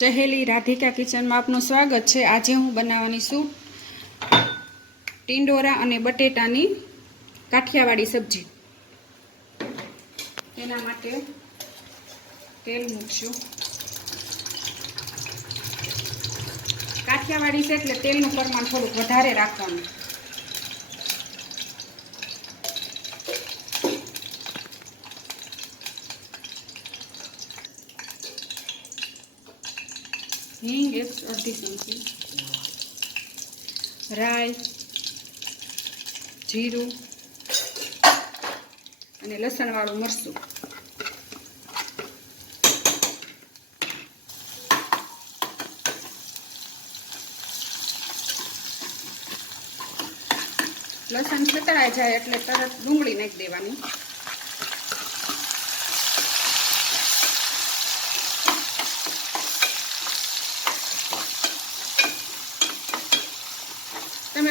ચહેલી રાધિકા કિચનમાં આપનું સ્વાગત છે. આજે હું બનાવવાની છું ટિંડોરા અને બટેટાની કાઠિયાવાડી સબ્જી. તેના માટે તેલ મૂકશું. કાઠિયાવાડી છે એટલે તેલનું પ્રમાણ થોડુંક વધારે રાખવાનું. હિંગ એક અડધી ચમચી રાઈ જીરું અને લસણવાળું મરચું લસણ છતરાઈ જાય એટલે તરત ડુંગળી નાખી દેવાની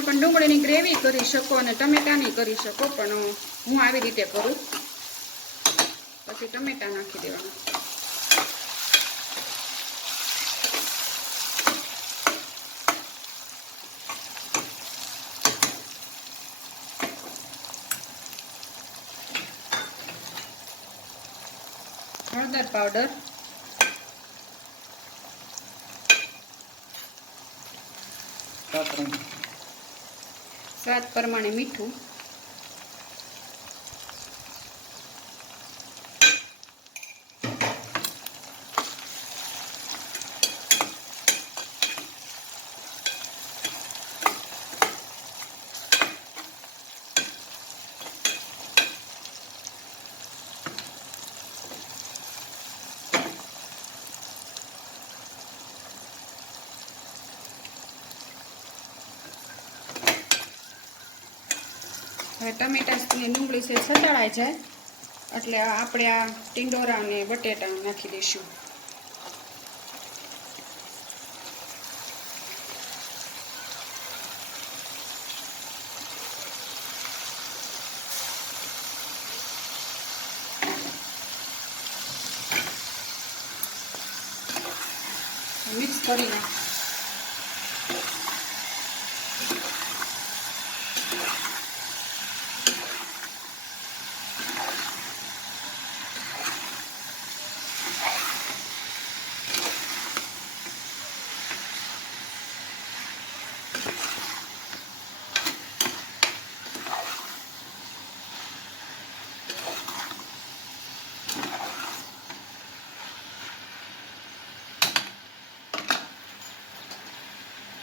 પણ ડુંગળીની ગ્રેવી કરી શકો અને ટમેટાની કરી શકો, પણ હું આવી રીતે કરું. પછી ટમેટા નાખી દેવાના. હળદર પાવડર. સ્વાદ પ્રમાણે મીઠું હવે ટમેટા અને ડુંગળી છે છતળાઈ જાય. એટલે આપણે આ ટીંડોરા અને બટેટા નાખી દઈશું. મિક્સ કરી નાખ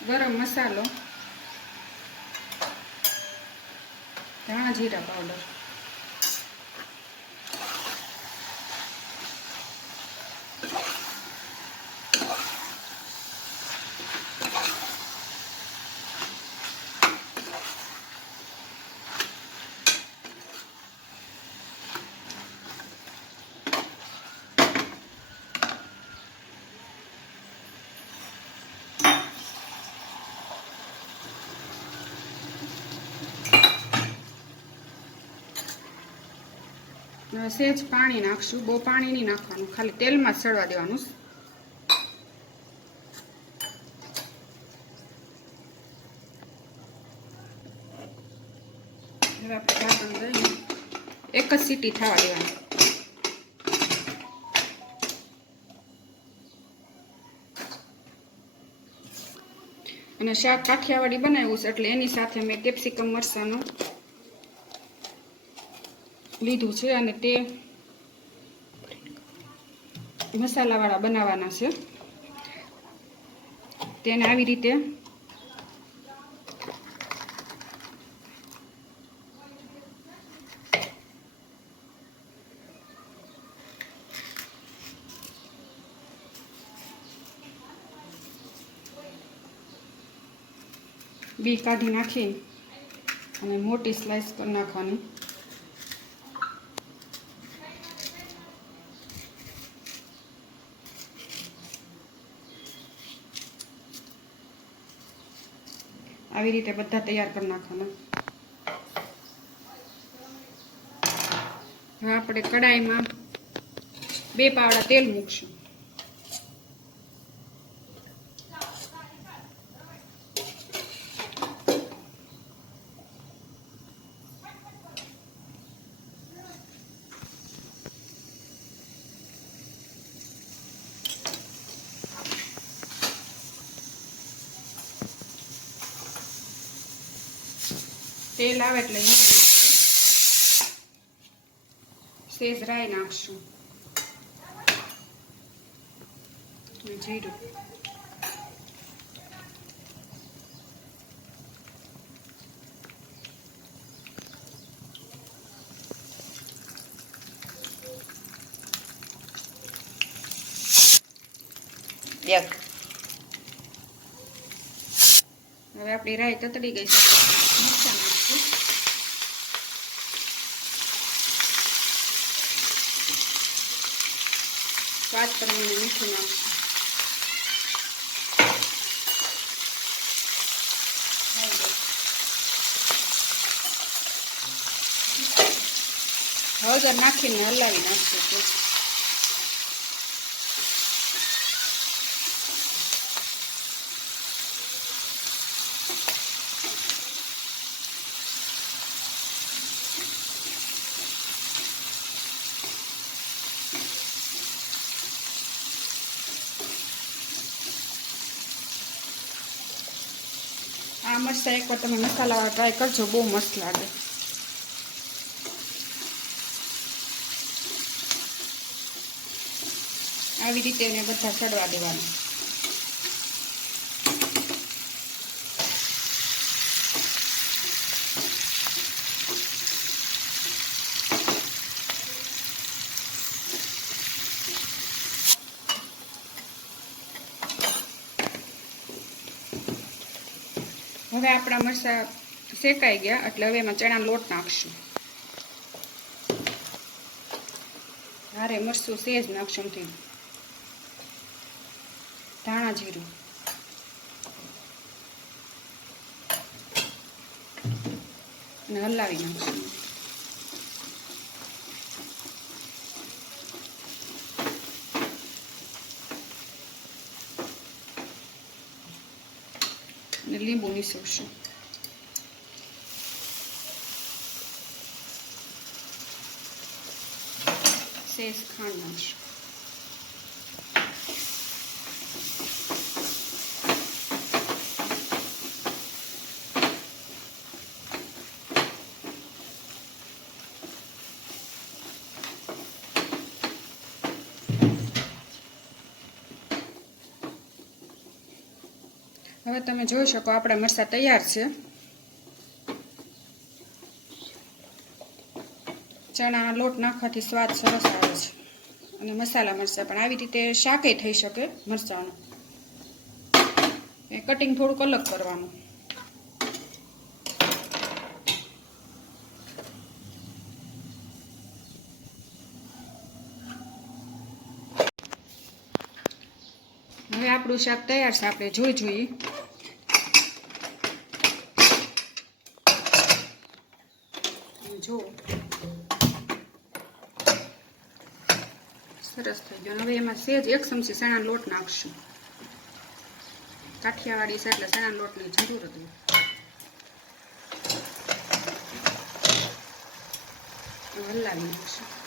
ગરમ મસાલો ધાણા જીરા પાવડર સેજ પાણી નાખશું, બહુ પાણી નહીં નાખવાનું, ખાલી તેલમાં જ સડવા દેવાનું. એક જ સીટી થવા દેવાની. અને શાક કાઠિયાવાડી બનાવ્યું છે, એટલે એની સાથે મેં કેપ્સિકમ મરસાનું લીધું છે અને તે મસાલાવાળા બનાવવાના છે. તેને આવી રીતે બી કાઢી નાખી અને મોટી સ્લાઇસ કરી નાખવાની. આવી રીતે બધા તૈયાર કરી નાખવાના. હવે આપણે કડાઈમાં બે પાવડા તેલ મૂકશું. તેલ આવે એટલે. સેજ રાઈ નાખશું જીરું હવે આપણી રાઈ તતડી ગઈ છે. મરચાં નાખશું સ્વાદ પ્રમાણે મીઠું નાખશું હળદર નાખીને હલાવી નાખશું. આ મરચાં એકવાર તમે મસાલાવાળા ટ્રાય કરજો, બહુ મસ્ત લાગે. આવી રીતે એને બધા ચડવા દેવાના. હવે આપણા મરચાં શેકાઈ ગયા, એટલે હવે એમાં ચણાનો લોટ નાખશું. હારે મરચું સેજ નાખશું થી ધાણા જીરું. અને હલાવી નાખશું. લીંબુ નીસવશું સેજ ખાંડ નાખશું હવે તમે જોઈ શકો, આપણા મરચાં તૈયાર છે. ચણા લોટ નાખવાથી સ્વાદ સરસ આવે છે. અને મસાલા મરચાં પણ આવી રીતે શાકે થઈ શકે મરચાંનું. એ કટિંગ થોડુંક અલગ કરવાનું હવે આપણું શાક તૈયાર છે, આપણે જોઈ જોઈએ. જો સરસ થઈ ગયો. હવે એમાં સેજ એક ચમચી ચણાનો લોટ નાખશું. કાઠિયાવાડી છે એટલે ચણાના લોટની જરૂર હતી. હલાવી નાખશું.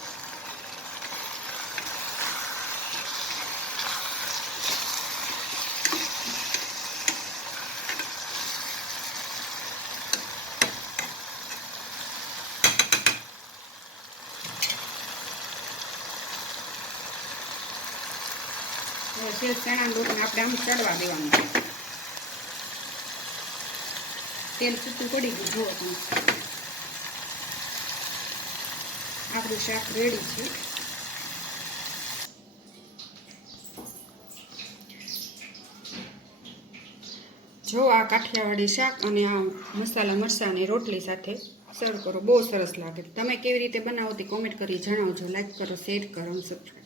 હવે સેજ ચણા લોટને આપણે આમ ચડવા દેવાનું તેલ છૂટું પડી ગયું, જુઓ તમે. આપણું શાક રેડી છે. જો આ કાઠિયાવાડી શાક અને આ મસાલા મરચાંની રોટલી સાથે સર્વ કરો. બહુ સરસ લાગે. તમે કેવી રીતે બનાવો તે કોમેન્ટ કરી જણાવજો. લાઈક કરો શેર કરો સબસ્ક્રાઈબ કરો